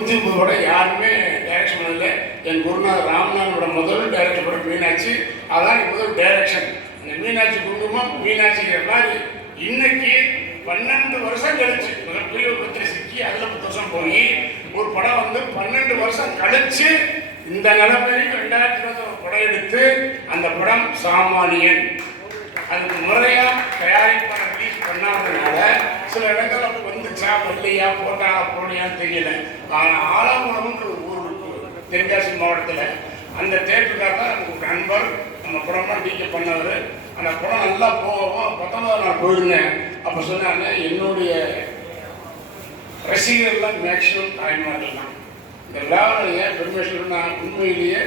நூற்றி யாருமே டைரக்ஷன் பண்ணல. என் குருநாத் ராமநாதனோட முதல் டைரக்டர் படம் மீனாட்சி. அதான் என் முதல் டைரக்ஷன் அந்த மீனாட்சி குங்குமம் மீனாட்சிங்கிற மாதிரி இன்னைக்கு பன்னெண்டு வருஷம் கழிச்சு மிகப்பெரிய ஒரு பத்திரி சிக்கி அதில் பத்து வருஷம் போய் ஒரு படம் வந்து பன்னெண்டு வருஷம் கழிச்சு இந்த நிலைமைக்கு ரெண்டாயிரத்தி இருபத்தி ஒரு படம் எடுத்து அந்த படம் சாமானியன். அதுக்கு முறையாக இல்லையா போட்டா போனியான்னு தெரியல. ஆனால் ஆலாங்குளம்ன்ற ஊர் தென்காசி மாவட்டத்தில். அந்த தேட்டருக்காக தான் நமக்கு நண்பர் நம்ம படம்லாம் டீச்சர் பண்ணவர். அந்த படம் நல்லா போகவும் பத்தொன்பதாம் நான் போயிருந்தேன். அப்போ சொன்னாங்க என்னுடைய ரசிகர்கள்லாம் மேக்சிமம் தாய்மார்கள் தான் இந்த விழாவில் ஏன் பெருமேஸ்வரன் சொல்லணும்னா உண்மையிலேயே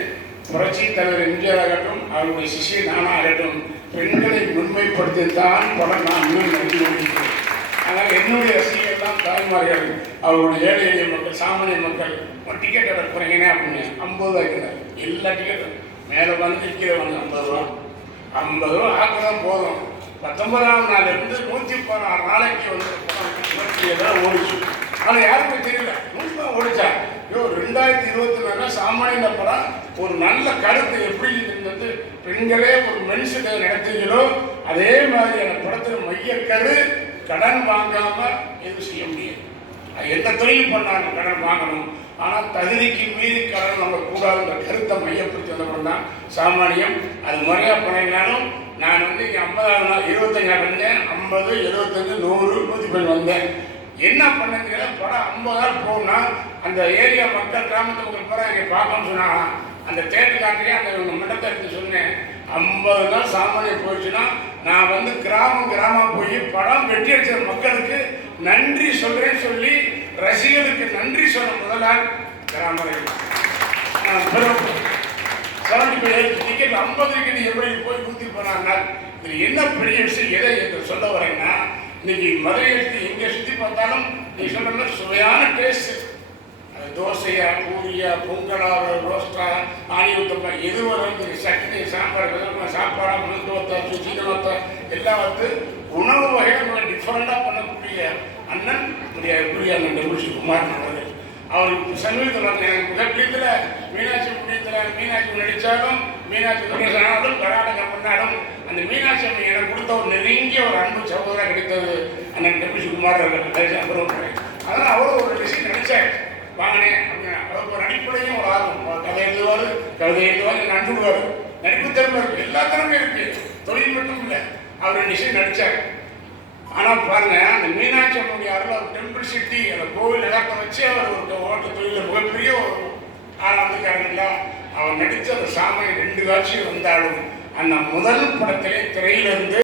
புரட்சி தலைவர் எம்ஜிஆர் ஆகட்டும் அவருடைய சிஷிய நானா ஆகட்டும் பெண்களை முன்மைப்படுத்தித்தான் படம் நான் இன்னும் நன்றி கொண்டிருக்கிறேன் ஆனால் என்னுடைய ரசிகர்கள் தான் தாய்மார்கள் அவருடைய ஏழை எளிய மக்கள் சாமானிய மக்கள் ஒரு டிக்கெட் எடுக்க போறீங்கன்னா அப்படின்னு ஐம்பது ரூபாய்க்கு எல்லா டிக்கெட்டும் மேலே வந்து நிற்கிறவங்க ஐம்பது ரூபா. ஐம்பது ரூபா ஆக்கதான் போதும். பத்தொன்பதாம் நாள்லேருந்து நூற்றி பதினாறு நாளைக்கு வந்து இருபத்தி ஏழு ஓடிச்சு. ஆனால் யாருக்கும் தெரியல. நூற்றி ஓடிச்சா. ஐயோ ரெண்டாயிரத்தி இருபத்தி நாலு சாமானிய படம் ஒரு நல்ல கருத்து எப்படி இருந்தது பெண்களே ஒரு மனுஷனை நடத்துகிறோ அதே மாதிரியான படத்தில் மையக்கரு கடன் வாங்காம எதுவும் செய்ய முடியாது. எந்த தொழில் பண்ணாலும் கடன் வாங்கணும். ஆனால் தகுதிக்கு மீறி கடன் நம்ம கூடாதுன்ற கருத்தை மையப்படுத்தி வந்த தான் சாமானியம். அது முறையாக பண்ணினாலும் நான் வந்து இங்கே ஐம்பதாவது நாள் இருபத்தஞ்சாவது வந்தேன். ஐம்பது எழுபத்தஞ்சு நூறு நூற்றி பத்து வந்தேன். என்ன பண்ணுங்க படம் ஐம்பது நாள் போகணும்னா அந்த ஏரியா மக்கள் கிராமத்து மக்கள் பூரா இங்கே பார்க்கணும்னு சொன்னாங்க அந்த தேட்டருக்காரே அந்த மண்டத்தை எடுத்து சொன்னேன். ஐம்பது நாள் சாமானியம் போயிடுச்சுன்னா நான் வந்து கிராமம் கிராமம் போய் படம் வெற்றி அடிச்ச மக்களுக்கு நன்றி சொல்கிறேன்னு சொல்லி ரசிகர்களுக்கு நன்றி சொன்ன முதலாள் கிராம செவன்டி ஃபைவ் டிக்கெட் ஐம்பது டிக்கெட் எப்படி போய் ஊற்றி போனாங்க இது என்ன பெரிய விஷயம் எதை என்று சொல்ல வரேன்னா இன்னைக்கு மதுரையை எடுத்து எங்கே சுற்றி பார்த்தாலும் நீங்கள் சொல்ற சுவையான டேஸ்ட் தோசையா பூரியா பொங்கலா ரோஸ்டா ஆணி ஊத்தப்பா எது வரும் சட்னி சாம்பார் விதமாக சாப்பாடா மருத்துவத்தை சுச்சிதமத்தை எல்லாம் வந்து உணவு நம்ம டிஃப்ரெண்டாக பண்ணக்கூடிய அண்ணன் நம்முடைய புரிய அண்ணன் டெபுஷி குமார் அவர்கள். அவர் சமீபத்தில் எனக்கு மிகப்பெரியத்தில் மீனாட்சி புண்ணியத்தில் மீனாட்சி நடித்தாலும் மீனாட்சி கணேசனாலும் கர்நாடகா பண்ணாலும் அந்த மீனாட்சி அம்மன் எனக்கு கொடுத்த ஒரு நெருங்கிய ஒரு அன்பு சகோதரர் கிடைத்தது அண்ணன் டெபுஷி குமார் அவர்கள். அப்புறம் அதனால் அவரும் ஒரு விஷயம் நினைச்சார். வாங்கினேன். அப்படின்னு ஒரு அடிப்படையும் ஒரு ஆர்வம். கதை எழுதுவார் கவிதை எழுதுவார் என்ன அனுப்புவார் நடிப்பு திறமை இருக்கு எல்லா திறமையும் இருக்கு. தொழில் மட்டும் இல்லை அவர் ரெண்டு விஷயம் நடிச்சார். ஆனால் பாருங்க அந்த மீனாட்சி அம்மனுடைய அருள் அவர் டெம்பிள் சிட்டி அந்த கோவில் இடத்தை வச்சு அவர் ஒரு ஓட்ட தொழில மிகப்பெரிய ஒரு ஆள் வந்துக்காரங்களா அவர் நடித்த அந்த சாமியை ரெண்டு காட்சியும் வந்தாலும் அந்த முதல் படத்திலே திரையிலிருந்து